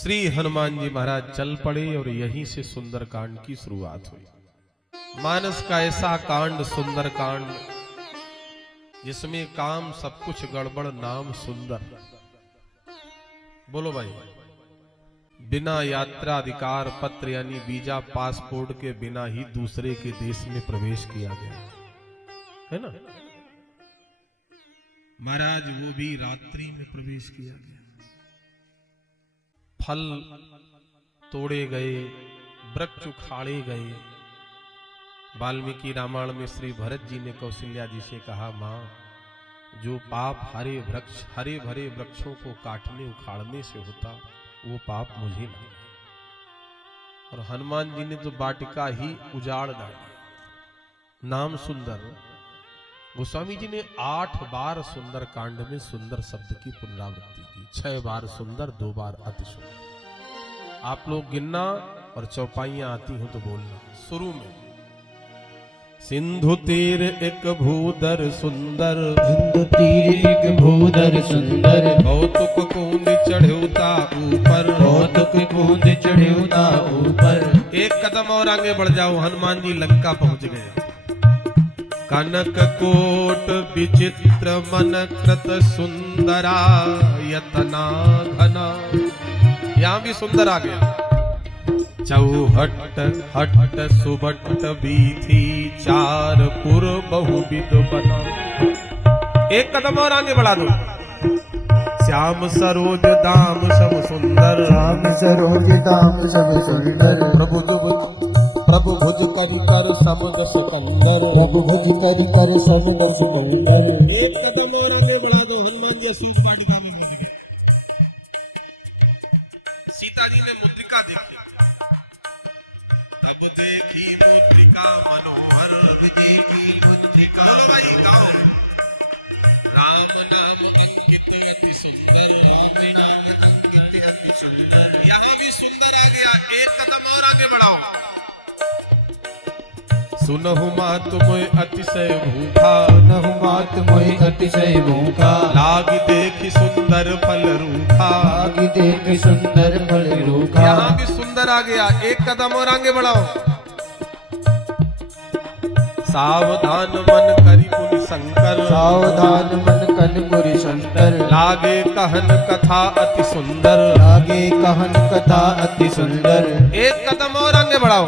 श्री हनुमान जी महाराज चल पड़े और यहीं से सुंदर कांड की शुरुआत हुई। मानस का ऐसा कांड, सुंदर कांड, जिसमें काम सब कुछ गड़बड़, नाम सुंदर। बोलो भाई, बिना यात्रा अधिकार पत्र यानी वीजा पासपोर्ट के बिना ही दूसरे के देश में प्रवेश किया गया है ना महाराज, वो भी रात्रि में प्रवेश किया गया। फल तोड़े गए, वृक्ष उखाड़े गए। वाल्मीकि रामायण में श्री भरत जी ने कौशल्या जी से कहा, मां, जो पाप हरे भरे वृक्षों को काटने उखाड़ने से होता, वो पाप मुझे नहीं। और हनुमान जी ने तो वाटिका ही उजाड़ डाली। नाम सुंदर। गोस्वामी जी ने 8 बार सुंदर कांड में सुंदर शब्द की पुनरावृत्ति की। 6 बार सुंदर, 2 बार अति सुंदर। आप लोग गिनना और चौपाइयां आती हो तो बोलना। शुरू में सिंधु तीर एक भूधर सुंदर, सिंधु तीर एक भूधर सुंदर, कौतुक कूंद चढ़ेउता ऊपर, कौतुक कूंद चढ़ेउता ऊपर। एक कदम और आगे बढ़ जाओ, हनुमान जी लंका पहुंच गए। कनक कोट विचित्र मन कृत सुंदरा यतना घना, यहां भी सुंदर आ गया। चौहट हट सुबट बीथी, चार पुर बहुविध बना। एक कदम और आगे बढ़ा दो। श्याम सरोज दाम सब सुंदर, श्याम सरोज दाम सब सुंदर। प्रभु भुज कर समदस कंदर, प्रभु भुज कर समदस कंदर। एक कदम और आगे बढ़ा दो, हनुमान जी अशोक वाटिका में पहुंच गए। सीता जी ने मुद्रिका देखी, तब देखी मुद्रिका मनोहर, देखी मुद्रिका। चलो भाई गाओ। राम नाम अंकित अति सुंदर, राम नाम अंकित अति सुंदर। यहाँ भी सुंदर आ गया। एक कदम और आगे बढ़ाओ। सुनहु मात मोय अतिशय भूखा, सुनहु मात मोय अतिशय भूखा। लागी देखी सुंदर फल रूखा, लागी देखी सुंदर फल रूखा। यहाँ भी सुंदर आ गया। एक कदम और आगे बढ़ाओ। सावधान मन करि मुनि शंकर, सावधान मन कन मुनि शंकर। लागे कहन कथा अति सुंदर, लागे कहन कथा अति सुंदर। एक कदम और आगे बढ़ाओ।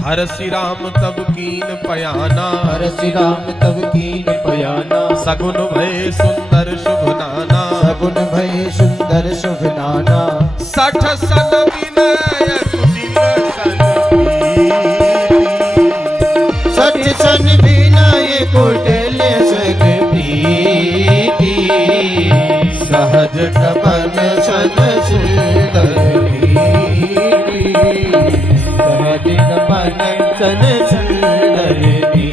हर श्री राम तब कीन पयाना, हर श्री राम तब कीन पयाना। सगुन भय सुंदर शुभ नाना, सगुन भय सुंदर शुभ नाना। 60 सन विनय कुटिल सन प्रीति, 60 सन विनय कुटिल सन प्रीति। सहज कवन सन सुंदर नीति, सहज कवन सन सुंदर नीति।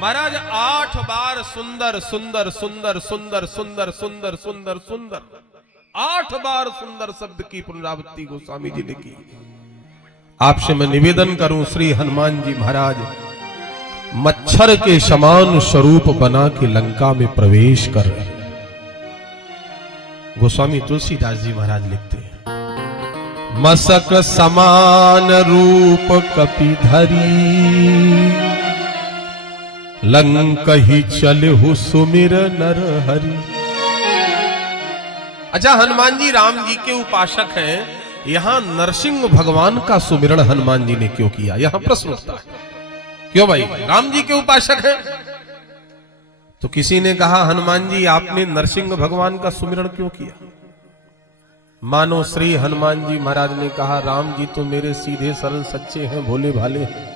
महाराज 8 बार सुंदर सुंदर सुंदर सुंदर सुंदर सुंदर सुंदर सुंदर 8 बार सुंदर शब्द की पुनरावृत्ति गोस्वामी जी ने की। आपसे मैं निवेदन करूं, श्री हनुमान जी महाराज मच्छर के समान स्वरूप बना के लंका में प्रवेश कर रहे हैं। गोस्वामी तुलसीदास जी महाराज लिखते हैं, मसक समान रूप कपिधरी, लंक ही चलहु सुमिर नर हरि। अच्छा, हनुमान जी राम जी के उपासक हैं, यहां नरसिंह भगवान का सुमिरन हनुमान जी ने क्यों किया? यहां प्रश्न उठता है, क्यों भाई? राम जी के उपासक हैं। तो किसी ने कहा, हनुमान जी आपने नरसिंह भगवान का सुमिरन क्यों किया? मानो श्री हनुमान जी महाराज ने कहा, राम जी तो मेरे सीधे सरल सच्चे हैं, भोले भाले हैं।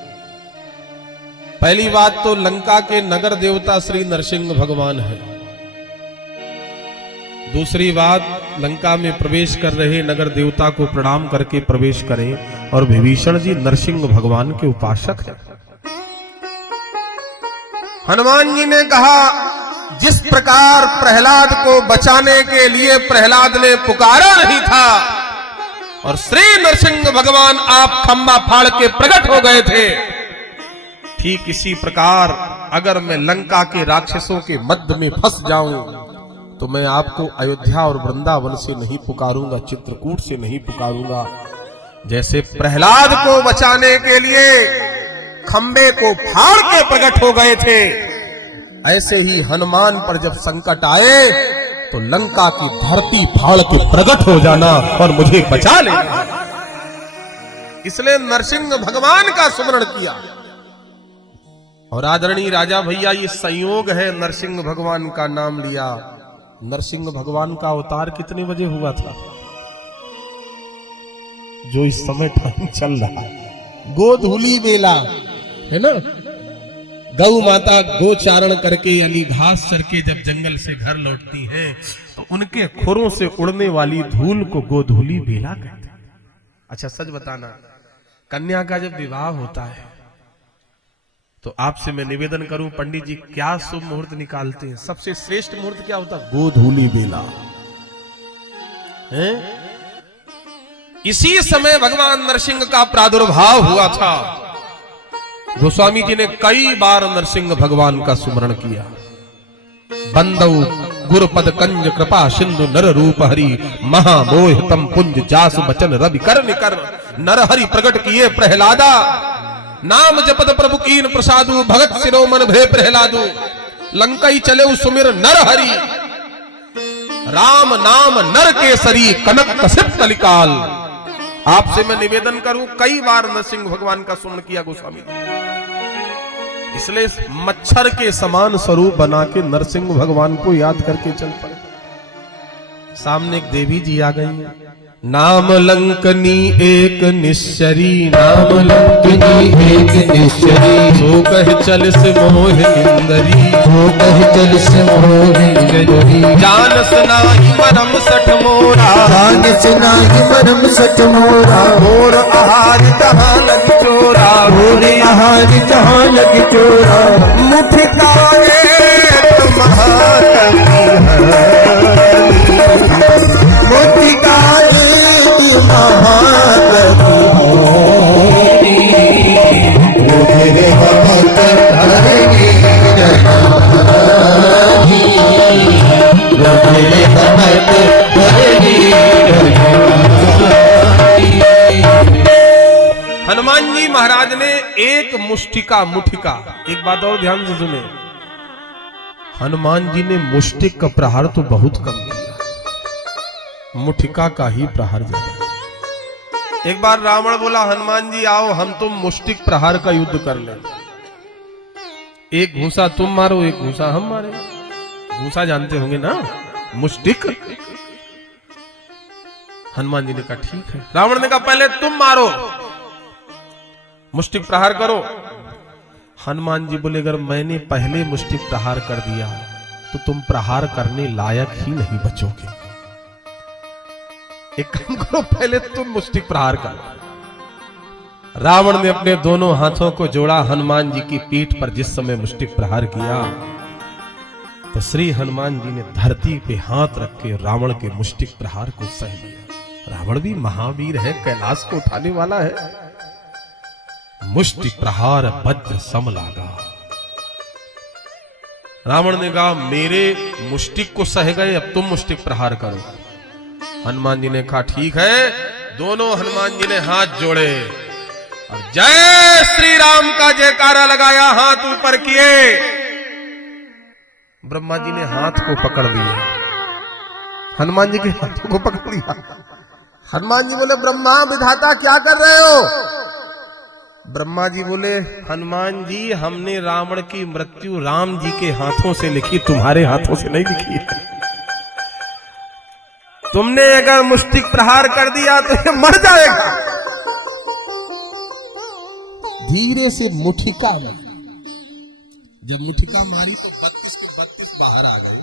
पहली बात तो लंका के नगर देवता श्री नरसिंह भगवान है। दूसरी बात, लंका में प्रवेश कर रहे नगर देवता को प्रणाम करके प्रवेश करें। और विभीषण जी नरसिंह भगवान के उपासक हैं। हनुमान जी ने कहा, जिस प्रकार प्रहलाद को बचाने के लिए प्रहलाद ने पुकारा नहीं था, और श्री नरसिंह भगवान आप खंबा फाड़ के प्रकट हो गए थे, ठीक इसी प्रकार अगर मैं लंका के राक्षसों के मध्य में फंस जाऊं तो मैं आपको अयोध्या और वृंदावन से नहीं पुकारूंगा, चित्रकूट से नहीं पुकारूंगा। जैसे प्रहलाद को बचाने के लिए खंबे को फाड़ के प्रकट हो गए थे, ऐसे ही हनुमान पर जब संकट आए तो लंका की धरती फाड़ के प्रकट हो जाना और मुझे बचा लेना। इसलिए नरसिंह भगवान का स्मरण किया। और आदरणीय राजा भैया, ये संयोग है, नरसिंह भगवान का नाम लिया। नरसिंह भगवान का अवतार कितने बजे हुआ था? जो इस समय टाइम चल रहा है, गोधूली बेला है ना। गौ माता गोचारण करके यानी घास चर के जब जंगल से घर लौटती हैं तो उनके खुरों से उड़ने वाली धूल को गोधूली बेला कहते हैं। अच्छा सच बताना, कन्या का जब विवाह होता है तो आपसे मैं निवेदन करूं, पंडित जी क्या शुभ मुहूर्त निकालते हैं? सबसे श्रेष्ठ मुहूर्त क्या होता है? गोधूली बेला है। इसी समय भगवान नरसिंह का प्रादुर्भाव हुआ था। गोस्वामी जी ने कई बार नरसिंह भगवान का स्मरण किया। बंदौ गुरुपद कंज कृपा सिंधु नर रूप हरि महामोह तम पुंज जासु बचन रवि कर निकर नर हरि प्रकट किए प्रहलादा नाम जपत प्रभु कीन प्रसादु भगत सिरो मन भय प्रहलादु लंकई चले सुमिर नर हरि राम नाम नर केसरी कनक कसिप कलिकाल। आपसे मैं निवेदन करूं, कई बार नरसिंह भगवान का स्मरण किया गोस्वामी जी। इसलिए मच्छर के समान स्वरूप बना के नरसिंह भगवान को याद करके चल पड़े। सामने एक देवी जी आ गई है। नाम लंकनी एक निश्चरी, नाम लंकनी एक निश्चरी, सो कह चल से मोह निंदरी, सो कह चल से मोह निंदरी, जानस नाही मरम सठ मोरा, जानस नाही मरम सठ मोरा, मोर आहार जहां लग चोरा, मोर आहार जहां लग चोरा, मुठ काए महाकवि मुठ काए हनुमान जी महाराज ने एक मुष्टिका मुठिका, एक बात और ध्यान से सुने, हनुमान जी ने मुष्टिक का प्रहार तो बहुत कम किया, मुठिका का ही प्रहार ज्यादा। एक बार रावण बोला, हनुमान जी आओ हम तुम मुष्टिक प्रहार का युद्ध कर ले, एक घूसा तुम मारो एक घूसा हम मारे। घूसा जानते होंगे ना, मुष्टिक। हनुमान जी ने कहा ठीक है। रावण ने कहा पहले तुम मारो, मुष्टिक प्रहार करो। हनुमान जी बोले अगर मैंने पहले मुष्टिक प्रहार कर दिया तो तुम प्रहार करने लायक ही नहीं बचोगे। एक काम करो, पहले तुम मुष्टिक प्रहार करो। रावण ने अपने दोनों हाथों को जोड़ा, हनुमान जी की पीठ पर जिस समय मुष्टिक प्रहार किया तो श्री हनुमान जी ने धरती पे हाथ रख के रावण के मुष्टिक प्रहार को सह लिया। रावण भी महावीर है, कैलाश को उठाने वाला है। मुष्टि प्रहार वज्र सम लागा। रावण ने कहा मेरे मुष्टिक को सह गए, अब तुम मुष्टिक प्रहार करो। हनुमान जी ने कहा ठीक है। दोनों हनुमान जी ने हाथ जोड़े और जय श्री राम का जयकारा लगाया, हाथ ऊपर किए। ब्रह्मा जी ने हाथ को पकड़ लिया, हनुमान जी के हाथों को पकड़ लिया। हनुमान जी बोले ब्रह्मा विधाता क्या कर रहे हो? ब्रह्मा जी बोले हनुमान जी हमने रावण की मृत्यु राम जी के हाथों से लिखी, तुम्हारे हाथों से नहीं लिखी है। तुमने अगर मुष्टिक प्रहार कर दिया तो ये मर जाएगा। धीरे से मुठिका मारी, जब मुठिका मारी तो 32 के 32 बाहर आ गए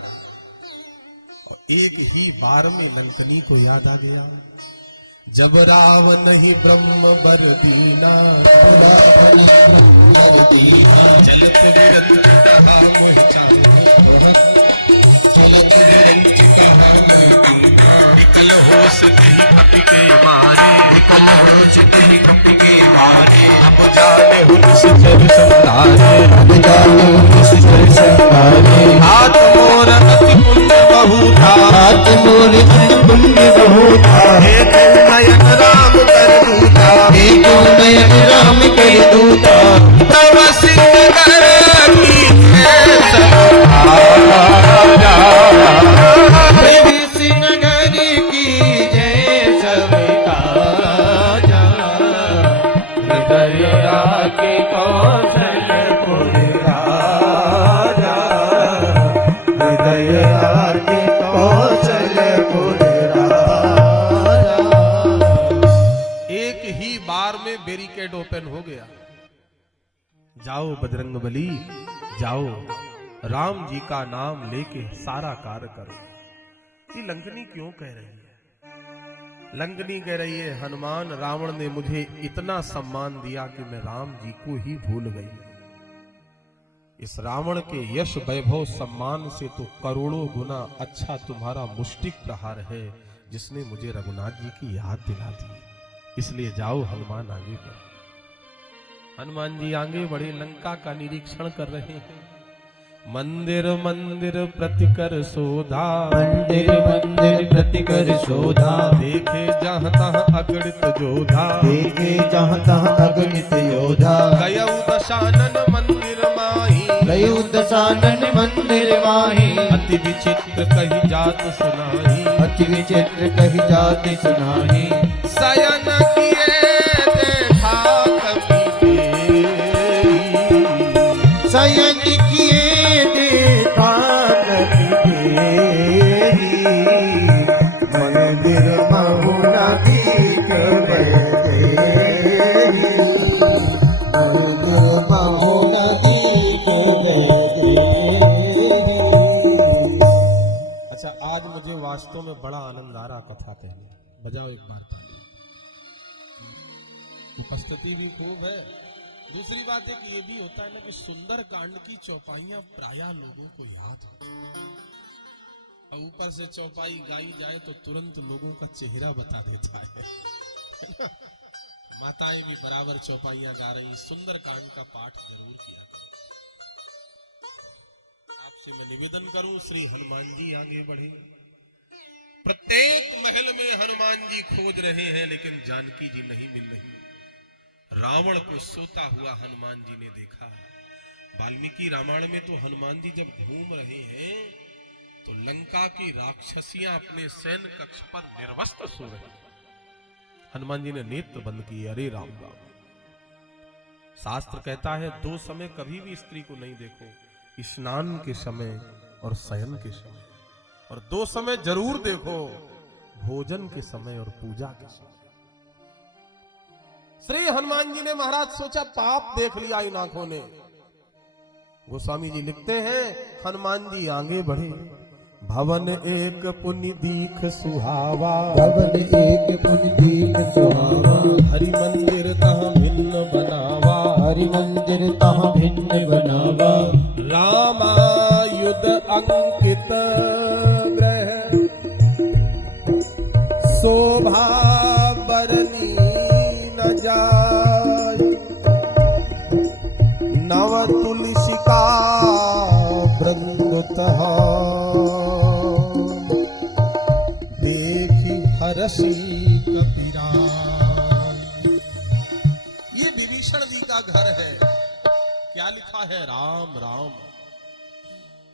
और एक ही बार में लंकनी को याद आ गया। जब रावण ही ब्रह्म बर दीना, विकल होश कहीं कपि के मारे, विकल होश कहीं कपि के संहारे अब जाने निश्चर संहारे अब जाने निश्चर संहारे हाथ मोर अति पुण्य बहुधा हाथ मोर अति पुण्य बहुधा हे तुम नयन राम कर दूता हे तुम नयन राम कर दूता तब सिंह कर की नगर की जय सब काजा हृदय आके कौशलपुर राजा हृदय आके कौशलपुर राजा। एक ही बार में बैरिकेड ओपन हो गया। जाओ बजरंगबली जाओ, राम जी का नाम लेके सारा कार्य करो। ये लंकनी क्यों कह रही है? लंकनी कह रही है हनुमान रावण ने मुझे इतना सम्मान दिया कि मैं राम जी को ही भूल गई। इस रावण के यश वैभव सम्मान से तो करोड़ों गुना अच्छा तुम्हारा मुष्टिक प्रहार है जिसने मुझे रघुनाथ जी की याद दिला दी। इसलिए जाओ हनुमान आगे बढ़ो। हनुमान जी आगे बढ़े, लंका का निरीक्षण कर रहे हैं। मंदिर मंदिर प्रतिकर शोधा मंदिर मंदिर प्रतिकर शोधा देखे जहाँ तहाँ अगणित जोधा देखे जहाँ तहाँ अगणित योधा गयऊ दशानन मंदिर माही गयु दशानन मंदिर माही अति विचित्र कही जात सुनाही अति विचित्र कही जात सुनाही शयन किए देखा कभी शयन किए देखा कभी मंदिर महुना भीख मंदिर महुना भीख। अच्छा, आज मुझे वास्तव में बड़ा आनंद आ रहा कथा कहने। बजाओ एक बार ताली। उपस्थिति भी खूब है। दूसरी बात एक ये भी होता है ना कि सुंदर कांड की चौपाइयां प्रायः लोगों को याद होती हैं। और ऊपर से चौपाई गाई जाए तो तुरंत लोगों का चेहरा बता देता है। माताएं भी बराबर चौपाइयां गा रही। सुंदर कांड का पाठ जरूर किया करो। आपसे मैं निवेदन करूं, श्री हनुमान जी आगे बढ़े। प्रत्येक महल में हनुमान जी खोज रहे हैं लेकिन जानकी जी नहीं मिल रही। रावण को सोता हुआ हनुमान जी ने देखा। वाल्मीकि रामायण में तो हनुमान जी जब घूम रहे हैं तो लंका की राक्षसियां अपने सैन्य कक्ष पर निर्वस्त्र सो रही। हनुमान जी ने नेत्र बंद किए। अरे राम राम। शास्त्र कहता है दो समय कभी भी स्त्री को नहीं देखो, स्नान के समय और शयन के समय। और दो समय जरूर देखो, भोजन के समय और पूजा के समय। श्री हनुमान जी ने महाराज सोचा पाप देख लिया इन आंखों ने। गोस्वामी जी लिखते हैं हनुमान जी आगे बढ़े। भवन एक पुण्य दीख सुहावा भवन एक पुण्य दीख सुहावा हरि मंदिर तहाँ भिन्न बनावा हरि मंदिर तहाँ भिन्न बनावा रामायुध अंकित ग्रह शोभा बरनी न जाय नव तुलसी का वृंदतः देखी हरसी कपिरा। ये विभीषण जी का घर है। क्या लिखा है? राम राम।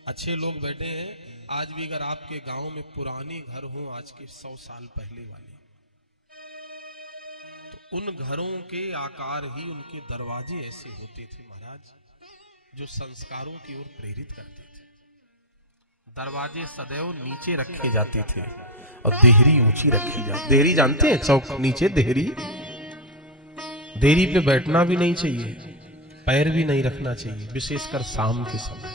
अच्छे लोग बैठे हैं। आज भी अगर आपके गांव में पुराने घर हों, आज के 100 साल पहले वाले, तो उन घरों के आकार ही उनके दरवाजे ऐसे होते थे महाराज, जो संस्कारों की ओर प्रेरित करते थे। दरवाजे सदैव नीचे रखे जाते थे और देहरी ऊंची रखी जाती। देहरी जानते हैं? चौक नीचे देहरी। देहरी पे बैठना भी नहीं चाहिए, पैर भी नहीं रखना चाहिए, विशेषकर शाम के समय।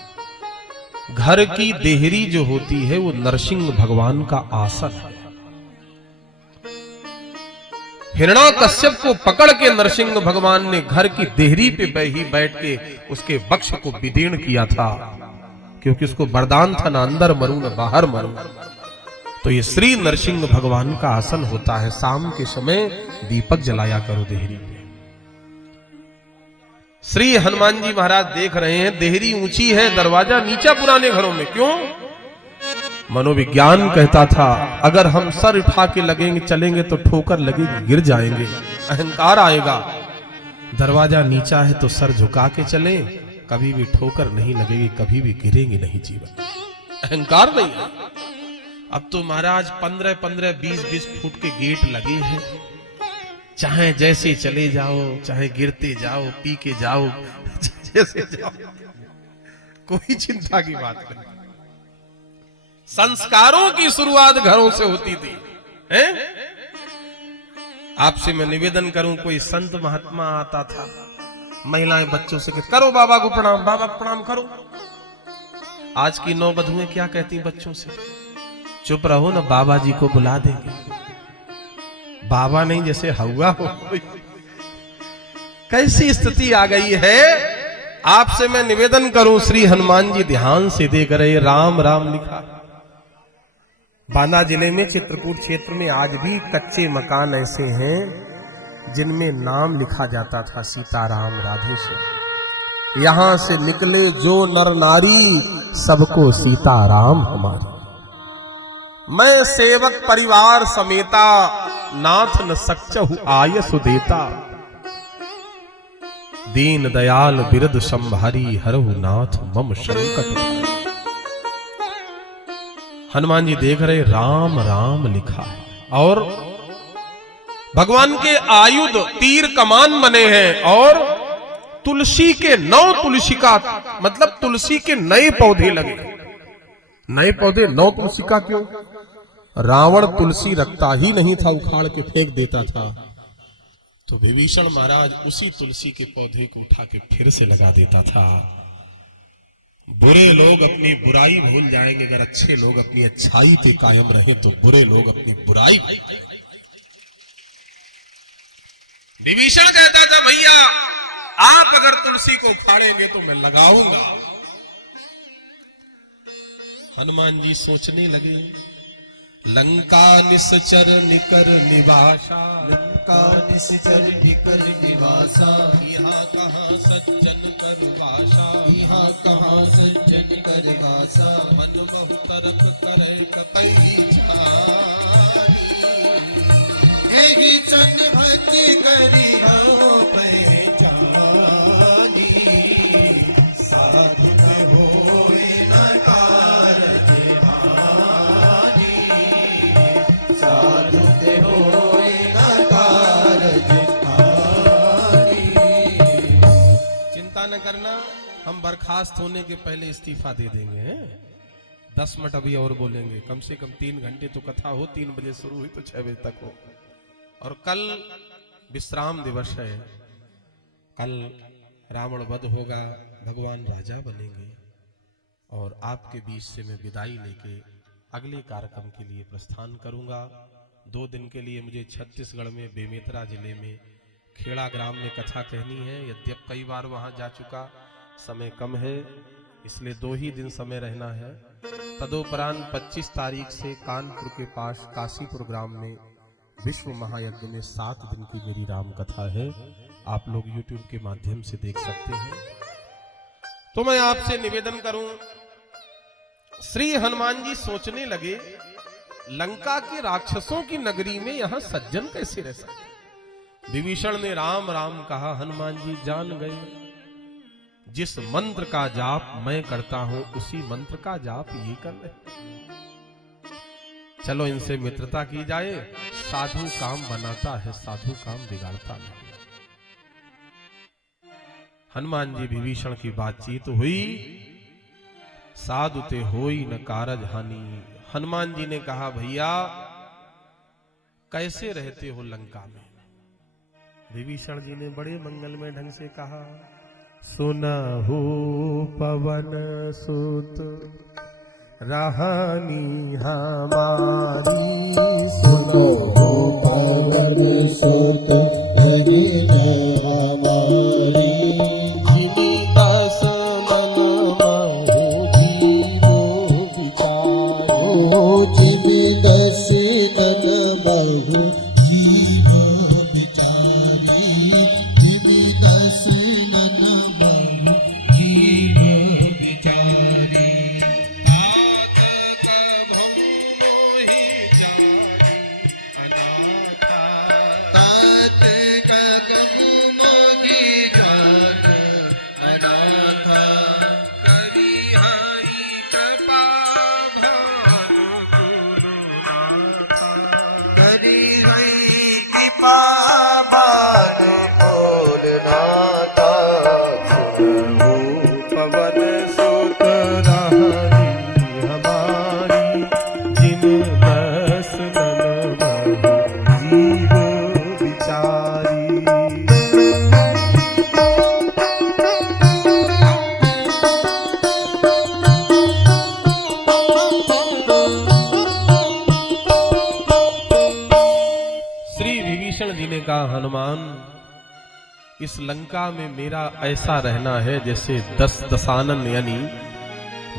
घर की देहरी जो होती है वो नरसिंह भगवान का आसन है। हिरण्याकश्यप को पकड़ के नरसिंह भगवान ने घर की देहरी पे बैठ के उसके वक्ष को विदीर्ण किया था, क्योंकि उसको वरदान था ना अंदर मरूं न बाहर मरूं। तो ये श्री नरसिंह भगवान का आसन होता है। शाम के समय दीपक जलाया करो देहरी पे। श्री हनुमान जी महाराज देख रहे हैं देहरी ऊंची है, दरवाजा नीचा पुराने घरों में। क्यों? मनोविज्ञान कहता था अगर हम सर उठा के लगेंगे चलेंगे तो ठोकर लगेगी, गिर जाएंगे, अहंकार आएगा। दरवाजा नीचा है तो सर झुका के चले, कभी भी ठोकर नहीं लगेगी, कभी भी गिरेंगे नहीं जीवन। अहंकार नहीं है। अब तो महाराज 15-15, 20-20 फुट के गेट लगे हैं, चाहे जैसे चले जाओ, चाहे गिरते जाओ, पी के जाओ, जैसे जाओ, कोई चिंता की बात नहीं। संस्कारों की शुरुआत घरों से होती थी, हैं? आपसे मैं निवेदन करूं, कोई संत महात्मा आता था, महिलाएं बच्चों से कहती करो बाबा को प्रणाम, बाबा को प्रणाम करो। आज की नौबधुएं क्या कहती बच्चों से? चुप रहो ना, बाबा जी को बुला देंगे। बाबा नहीं, जैसे हवा हो। कैसी स्थिति आ गई है। आपसे मैं निवेदन करूं, श्री हनुमान जी ध्यान से देख रहे, राम राम लिखा। बांदा जिले में चित्रकूट क्षेत्र में आज भी कच्चे मकान ऐसे हैं जिनमें नाम लिखा जाता था सीताराम राधे से। यहां से निकले जो नर नारी, सबको सीताराम हमारी। मैं सेवक परिवार समेता, नाथ न सच्चहु आय सुदेता। दीन दयाल बिरद संभारी, हरहु नाथ मम संकट। हनुमान जी देख रहे, राम राम लिखा है और भगवान के आयुध तीर कमान बने हैं और तुलसी के 9 तुलसी का मतलब तुलसी के नए पौधे लगे। नए पौधे 9 तुलसी का क्यों? रावण तुलसी रखता ही नहीं था, उखाड़ के फेंक देता था, तो विभीषण महाराज उसी तुलसी के पौधे को उठा के फिर से लगा देता था। बुरे लोग अपनी बुराई भूल जाएंगे, अगर अच्छे लोग अपनी अच्छाई पे कायम रहे तो बुरे लोग अपनी बुराई। विभीषण कहता था भैया आप अगर तुलसी को उखाड़ेंगे तो मैं लगाऊंगा। हनुमान जी सोचने लगे, लंका निश्चर निकर निवासा, लंका निश्चर निकर निवासा। यहाँ कहाँ सज्जन कर वासा, यहाँ कहाँ सज्जन कर वासा। मन बहु तरफ करे कपई छारी। एहि चन भक्ति करी हो पहचानी। साधु न होए न कारज हानि। साधु ते होए न कारज हानि। चिंता न करना, हम बर्खास्त होने के पहले इस्तीफा दे देंगे, हैं? 10 मिनट अभी और बोलेंगे, कम से कम 3 घंटे तो कथा हो। 3 बजे शुरू हुई तो 6 बजे तक हो। और कल विश्राम दिवस है, कल रावण वध होगा, भगवान राजा बनेंगे और आपके बीच से मैं विदाई लेके अगले कार्यक्रम के लिए प्रस्थान करूंगा। 2 दिन के लिए मुझे छत्तीसगढ़ में बेमेतरा जिले में खेड़ा ग्राम में कथा कहनी है। यद्यप कई बार वहां जा चुका, समय कम है इसलिए 2 ही दिन समय रहना है। तदोपरांत 25 तारीख से कानपुर के पास काशीपुर ग्राम में विश्व महायज्ञ में 7 दिन की मेरी राम कथा है। आप लोग YouTube के माध्यम से देख सकते हैं। तो मैं आपसे निवेदन करूं, श्री हनुमान जी सोचने लगे, लंका के राक्षसों की नगरी में यहां सज्जन कैसे रह सकते? विभीषण ने राम राम कहा। हनुमान जी जान गए, जिस मंत्र का जाप मैं करता हूं उसी मंत्र का जाप ये कर रहे। चलो इनसे मित्रता की जाए। साधु काम बनाता है, साधु काम बिगाड़ता नहीं। हनुमान जी विभीषण की बातचीत हुई। साधु ते होई न कारज हानि। हनुमान जी ने कहा भैया कैसे रहते हो लंका में? विभीषण जी ने बड़े मंगलमय ढंग से कहा, सुनहु पवन सुत राहानी हमारी। सुनहु पवन सुत राहानी हमारी। जिनि दस नन महु जीवो बिचारो। जिनि दस नन महु जीव बिचारी। जिनि दस नन पावन बोलनाता सुनहु पवन सुत रानी हमारी जिन बस नन जीव बिचारी। श्री विभीषण जी ने कहा हनुमान इस लंका में मेरा ऐसा रहना है जैसे 10 दशानन यानी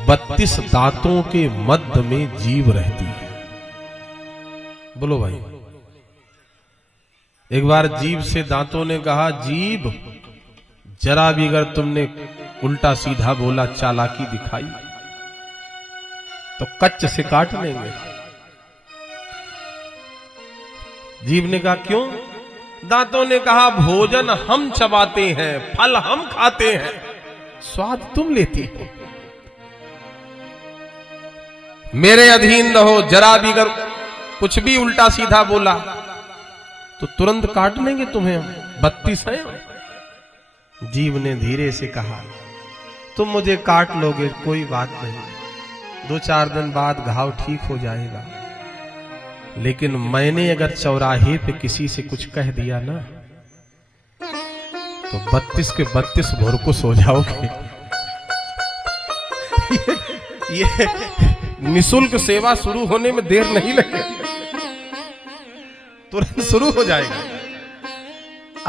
32 दांतों के मध्य में जीव रहती है। बोलो भाई। एक बार जीव से दांतों ने कहा जीव जरा भी अगर तुमने उल्टा सीधा बोला चालाकी दिखाई तो कच्च से काट लेंगे। जीव ने कहा क्यों? दांतों ने कहा भोजन हम चबाते हैं, फल हम खाते हैं, स्वाद तुम लेती हो। मेरे अधीन रहो, जरा भी अगर कुछ भी उल्टा सीधा बोला तो तुरंत काट लेंगे तुम्हें। 32 है। जीव ने धीरे से कहा तुम मुझे काट लोगे कोई बात नहीं, 2-4 दिन बाद घाव ठीक हो जाएगा, लेकिन मैंने अगर चौराहे पे किसी से कुछ कह दिया ना तो 32 के 32 भुरकुस हो जाओगे। ये निशुल्क सेवा शुरू होने में देर नहीं लगेगी, तुरंत शुरू हो जाएगा।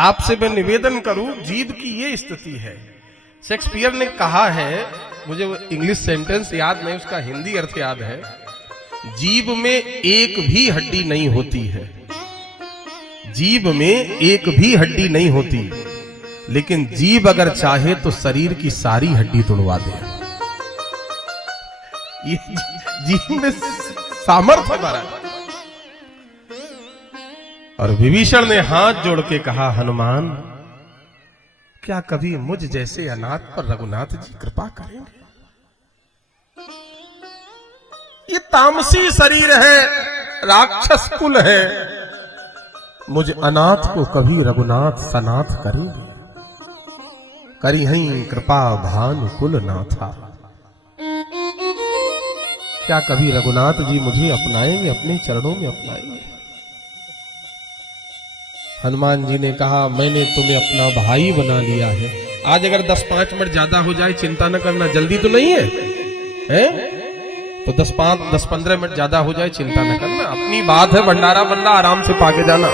आपसे मैं निवेदन करूं, जीव की ये स्थिति है। शेक्सपियर ने कहा है, मुझे वो इंग्लिश सेंटेंस याद नहीं, उसका हिंदी अर्थ याद है, जीव में एक भी हड्डी नहीं होती है, जीव में एक भी हड्डी नहीं होती, लेकिन जीव अगर चाहे तो शरीर की सारी हड्डी तोड़वा दे। ये जीव में सामर्थ्य हमारा। और विभीषण ने हाथ जोड़ के कहा हनुमान क्या कभी मुझ जैसे अनाथ पर रघुनाथ जी कृपा करेंगे? ये तामसी शरीर है, राक्षस कुल है, मुझ अनाथ को कभी रघुनाथ सनाथ करेंगे? करी हई कृपा भानु कुल नाथा। क्या कभी रघुनाथ जी मुझे अपनाएंगे, अपने चरणों में अपनाएंगे? हनुमान जी ने कहा मैंने तुम्हें अपना भाई बना लिया है। आज अगर 10-5 मिनट ज्यादा हो जाए चिंता न करना, जल्दी तो नहीं है, हैं? तो 10-15 मिनट ज्यादा हो जाए चिंता न करना, अपनी बात है, भंडारा बनना आराम से पाके जाना।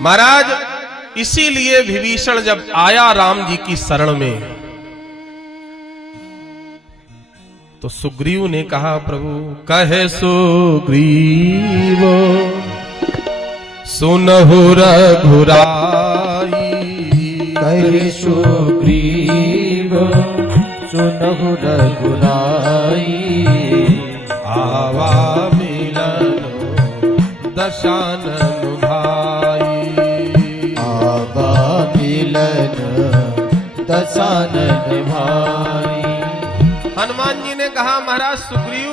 महाराज इसीलिए विभीषण जब आया राम जी की शरण में तो सुग्रीव ने कहा प्रभु कहे सुग्रीव सुनहु रघुराई, कहे सुग्रीव सुनहु रघुराई, आवा मिलन दशानन भाई, आवा मिलन दशानन भाई। हनुमान जी ने कहा महाराज सुग्रीव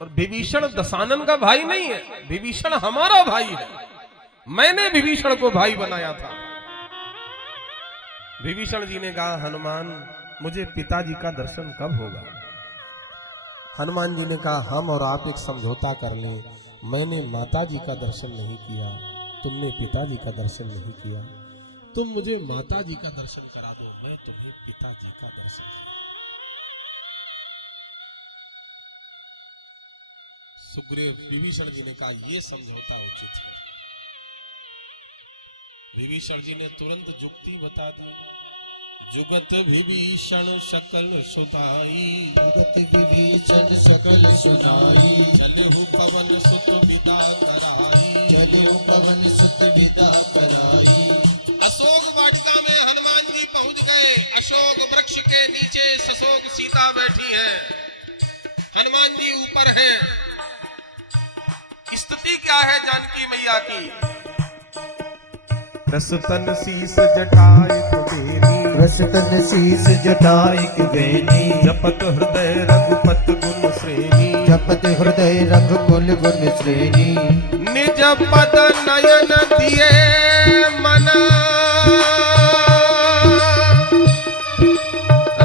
और विभीषण दशानन का भाई नहीं है, विभीषण हमारा भाई है, मैंने विभीषण को भाई बनाया था। विभीषण जी ने कहा हनुमान मुझे पिताजी का दर्शन कब होगा? हनुमान जी ने कहा हम और आप एक समझौता कर लें, मैंने माताजी का दर्शन नहीं किया, तुमने पिताजी का दर्शन नहीं किया, तुम मुझे माताजी का दर्शन करा दो, मैं तुम्हें पिताजी का दर्शन करा। सुग्रीव विभीषण जी ने कहा यह समझौता उचित है। विभीषण जी ने तुरंत जुक्ति बता दी, जुगत विभीषण सकल सुनाई, जुगत विभीषण सकल सुनाई, चलहु पवन सुत विदा कराई, चलहु पवन सुत विदा कराई। अशोक वाटिका में हनुमान जी पहुंच गए। अशोक वृक्ष के नीचे सशोक सीता बैठी है, हनुमान जी ऊपर हैं। स्थिति क्या है जानकी मैया की? रसतन शीस जटाए कुबेरी, बस तन शीस जटाइक बेनी जपत हृदय रघुपत गुण श्रेणी जपत हृदय रघुकुल गुण श्रेणी निज पद नयन दिए मन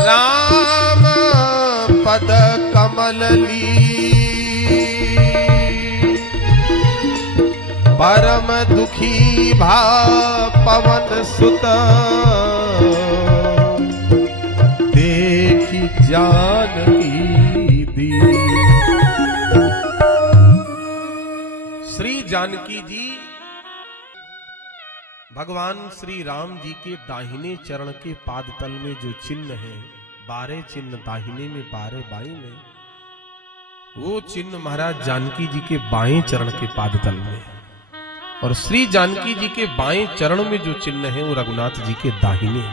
राम पद कमल ली परम दुखी भा पवन सुत देखी जानकी दी। श्री जानकी जी भगवान श्री राम जी के दाहिने चरण के पाद तल में जो चिन्ह है, 12 चिन्ह दाहिने में 12 बाएं में, वो चिन्ह महाराज जानकी जी के बाएं चरण के पाद तल में, और श्री जानकी जी के बाएं चरण में जो चिन्ह है वो रघुनाथ जी के दाहिने।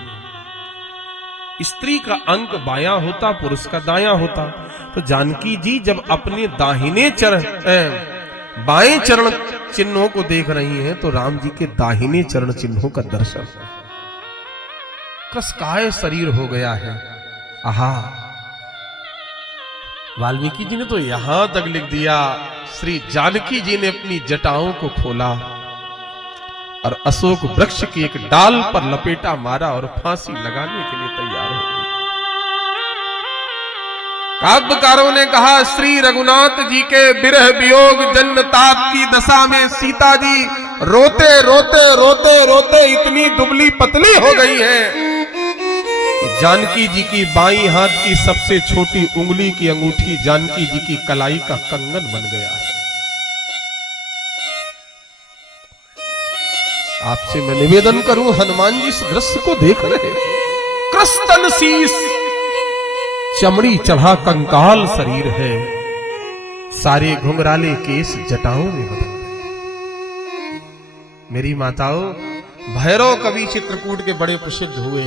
स्त्री का अंक बायां होता, पुरुष का दायां होता। तो जानकी जी जब अपने दाहिने चरण बाएं चरण चिन्हों को देख रही हैं तो राम जी के दाहिने चरण चिन्हों का दर्शन कसकाय शरीर हो गया है। आहा, वाल्मीकि जी ने तो यहां तक लिख दिया, श्री जानकी जी ने अपनी जटाओं को खोला और अशोक वृक्ष की एक डाल पर लपेटा मारा और फांसी लगाने के लिए तैयार हो गई। काव्यकारों ने कहा, श्री रघुनाथ जी के विरह वियोग जन्म ताप की दशा में सीता जी रोते रोते रोते रोते इतनी दुबली पतली हो गई हैं, जानकी जी की बाईं हाथ की सबसे छोटी उंगली की अंगूठी जानकी जी की कलाई का कंगन बन गया है। आपसे मैं निवेदन करूं, हनुमान जी इस दृश्य को देख रहे, क्रस्तन शीस, चमड़ी चढ़ा कंकाल शरीर है, सारे घुंघराले केस जटाओं में बदल गए। मेरी माताओं, भैरव कवि चित्रकूट के बड़े प्रसिद्ध हुए,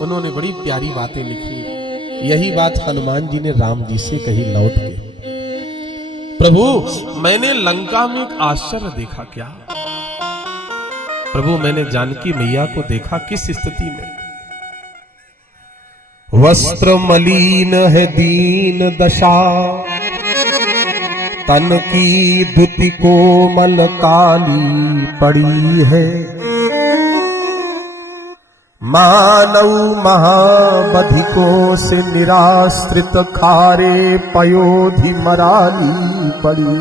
उन्होंने बड़ी प्यारी बातें लिखी। यही बात हनुमान जी ने राम जी से कही लौट के, प्रभु मैंने लंका में एक आश्चर्य देखा। क्या प्रभु? मैंने जानकी मैया को देखा किस स्थिति में? वस्त्र मलिन है दीन दशा, तन की दुति कोमल काली पड़ी है, मानव महाबधिकों से निराश्रित खारे पयोधि मराली पड़ी।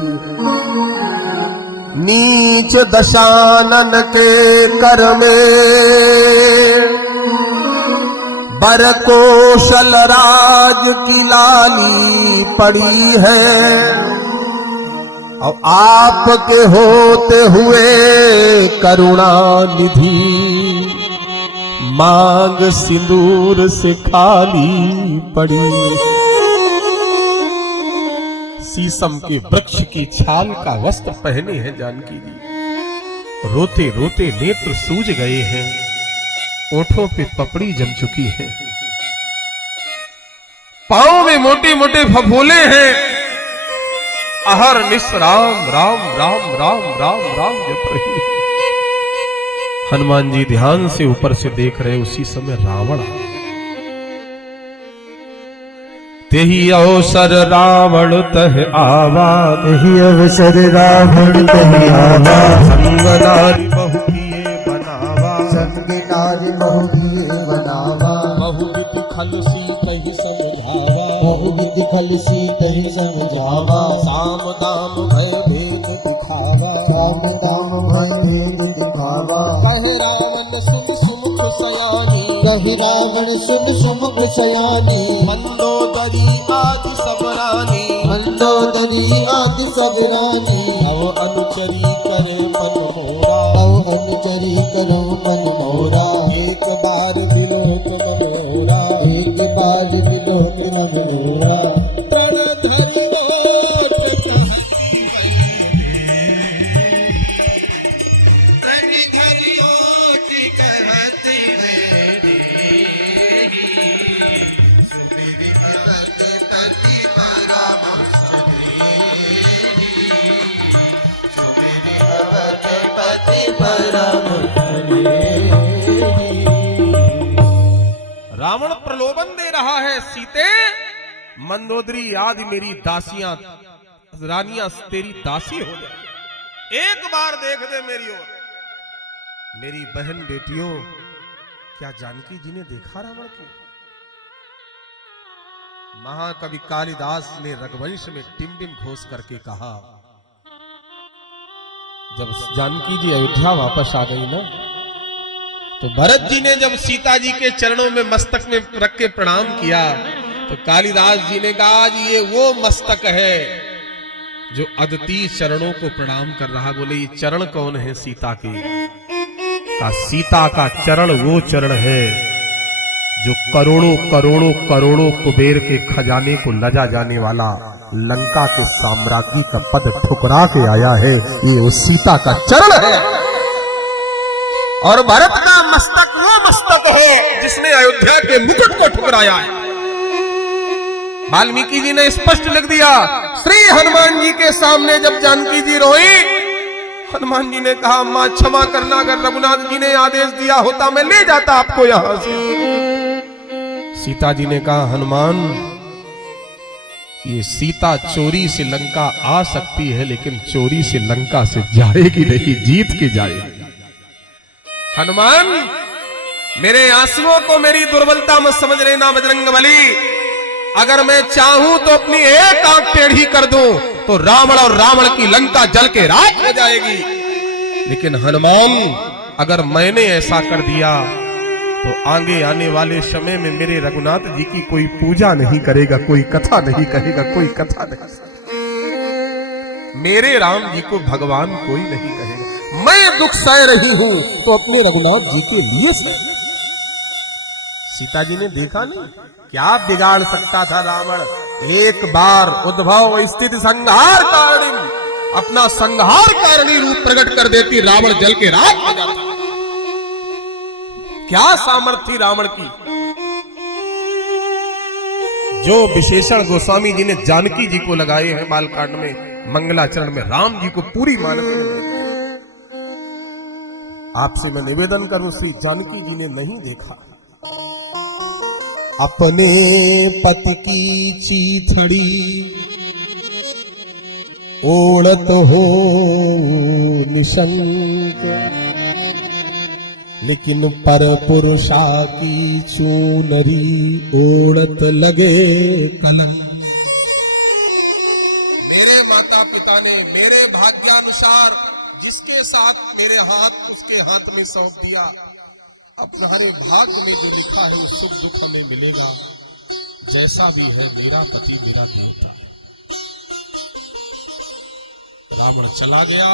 नीच दशानन के कर में बर कौशल राज की लाली पड़ी है, और आपके होते हुए करुणा निधि मांग सिंदूर से खाली पड़ी। शीशम के वृक्ष की छाल का वस्त्र पहने हैं जानकी जी, रोते रोते नेत्र सूज गए हैं, ओठों पे पपड़ी जम चुकी है, पांव में मोटे मोटे फफोले हैं, अहर निस राम राम राम राम राम राम जप रही है। हनुमान जी ध्यान से ऊपर से देख रहे, उसी समय रावण तेहि अवसर रावण तह आवा, तेहि अवसर रावण तह आवा, संग नारी बहु किए बनावा, संग नारी बहु किए बनावा, बहुविध खल सीतहि समझावा, बहुविध खल सीतहि समझावा, साम दाम भय भेद दिखावा, साम दाम भय भेद दिखावा, कहे रावण सुन सुमुख सयानी, कहि रावण सुन सुमुख सयानी, मंदोदरी आदि सब रानी, मंदोदरी आदि सब रानी, अव अनुचरी करे मन मोरा, अव अनुचरी करो मन मोरा, एक बार विलोक मोरा, एक बार विलोक मोरा, प्रण धरि ओट कहती प्रण धरि ओट कहती मेरी, सुमिरि अवधपति परम सुमेरी, सुमिरि अवधपति परम सुमेरी। रावण प्रलोभन दे रहा है, सीते मंदोदरी आदि मेरी दासियां रानियां तेरी दासी हो जाए, एक बार देख दे मेरी ओर। मेरी बहन बेटियों, क्या जानकी जी ने देखा रावण को? महाकवि कालिदास ने रघुवंश में टिमटिम घोष करके कहा, जब जानकी जी अयोध्या वापस आ गई ना, तो भरत जी ने जब सीता जी के चरणों में मस्तक में रख के प्रणाम किया, तो कालिदास जी ने कहा जी ये वो मस्तक है जो अद्वितीय चरणों को प्रणाम कर रहा। बोले ये चरण कौन है सीता के? का सीता का चरण वो चरण है जो करोड़ों करोड़ों करोड़ों कुबेर के खजाने को लजा जाने वाला लंका के साम्राज्ञी का पद ठुकरा के आया है। ये उस सीता का चरण है। और भरत का मस्तक वो मस्तक है जिसने अयोध्या के मुकुट को ठुकराया है। वाल्मीकि जी ने स्पष्ट लिख दिया, श्री हनुमान जी के सामने जब जानकी जी रोई, हनुमान जी ने कहा मां क्षमा करना, अगर रघुनाथ जी ने आदेश दिया होता मैं ले जाता आपको यहां से। सीता जी ने कहा हनुमान, ये सीता चोरी से लंका आ सकती है लेकिन चोरी से लंका से जाएगी नहीं, जीत के जाएगी। हनुमान, मेरे आंसुओं को मेरी दुर्बलता मत समझ लेना बजरंगबली। अगर मैं चाहूं तो अपनी एक आंख टेढ़ी कर दूं तो रावण और रावण की लंका जल के राख हो जाएगी। लेकिन हनुमान, अगर मैंने ऐसा कर दिया तो आगे आने वाले समय में मेरे रघुनाथ जी की कोई पूजा नहीं करेगा, कोई कथा नहीं कहेगा, कोई कथा नहीं। मेरे राम जी को भगवान कोई नहीं कहेगा। मैं दुख सह रही हूं तो अपने रघुनाथ जी के लिए सह। सीता जी ने देखा नहीं क्या बिगाड़ सकता था रावण। एक बार उद्भव स्थिति संहार कारिणी, अपना संहार कारिणी रूप प्रकट कर देती, रावण जल के राख हो जाता। क्या सामर्थ्य रावण की, जो विशेषण गोस्वामी जी ने जानकी जी को लगाए हैं बालकांड में, मंगलाचरण में राम जी को पूरी मानस में। आपसे मैं निवेदन करूं, श्री जानकी जी ने नहीं देखा। अपने पति की चीथड़ी ओढ़त हो निशंक, लेकिन पर पुरुषा की चूनरी ओढ़त लगे कलंक। मेरे माता पिता ने मेरे भाग्यानुसार जिसके साथ मेरे हाथ उसके हाथ में सौंप दिया। अब हमारे भाग्य में जो लिखा है वो सुख दुख हमें मिलेगा। जैसा भी है मेरा पति मेरा देवता। रावण चला गया।